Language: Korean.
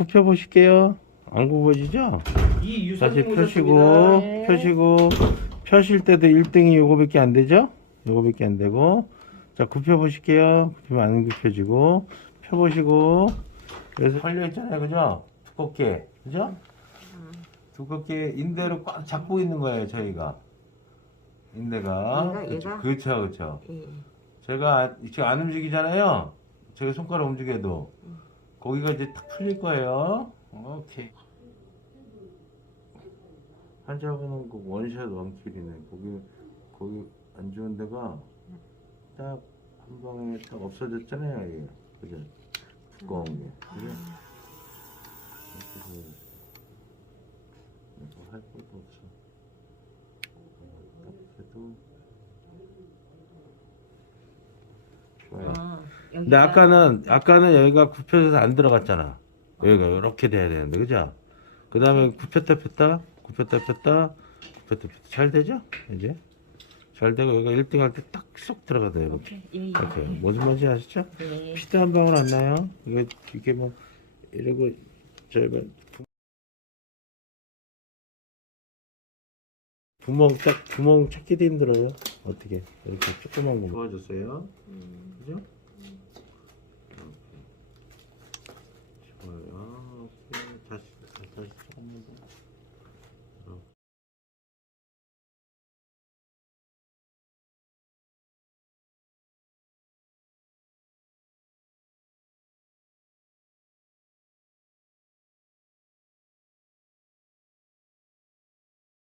굽혀 보실게요. 안 굽어지죠? 이 다시 펴시고. 네. 펴시고 펴실 때도 1등이 요거밖에 안 되죠? 요거밖에 안 되고 자 굽혀 보실게요. 굽히면 안 굽혀지고 펴 보시고 그래서 걸려 있잖아요, 그죠? 두껍게, 그죠? 두껍게 인대로 꽉 잡고 있는 거예요, 저희가 인대가 얘가, 얘가? 그렇죠, 그렇죠. 예. 제가 지금 안 움직이잖아요. 제가 손가락 움직여도 거기가 이제 딱 풀릴 거예요. 오케이. 환자분은 그 원샷 원킬이네. 거기 거기 안 좋은 데가 딱 한 방에 딱 없어졌잖아요. 이게 그죠? 두꺼운 게. 그죠? 그래서 이거 할 것도 없어. 딱 해도 좋아요. 아, 근데 여기가- 아까는 아까는 여기가 굽혀져서 안 들어갔잖아. 여기가 이렇게 돼야 되는데 그죠? 그 다음에 굽혔다 폈다 굽혔다 폈다 굽혔다 폈다 잘 되죠? 이제 잘 되고 여기가 1등 할 때 딱 쏙 들어가다 이렇게. 예, 예. 이렇게 무슨 말인지 아시죠? 네. 피도 한 방울 안 나요? 이거 이게 뭐 이러고 저뭐 구멍 딱 구멍 찾기도 힘들어요. 어떻게 이렇게 조그만 거 좋아졌어요? 음, 그죠?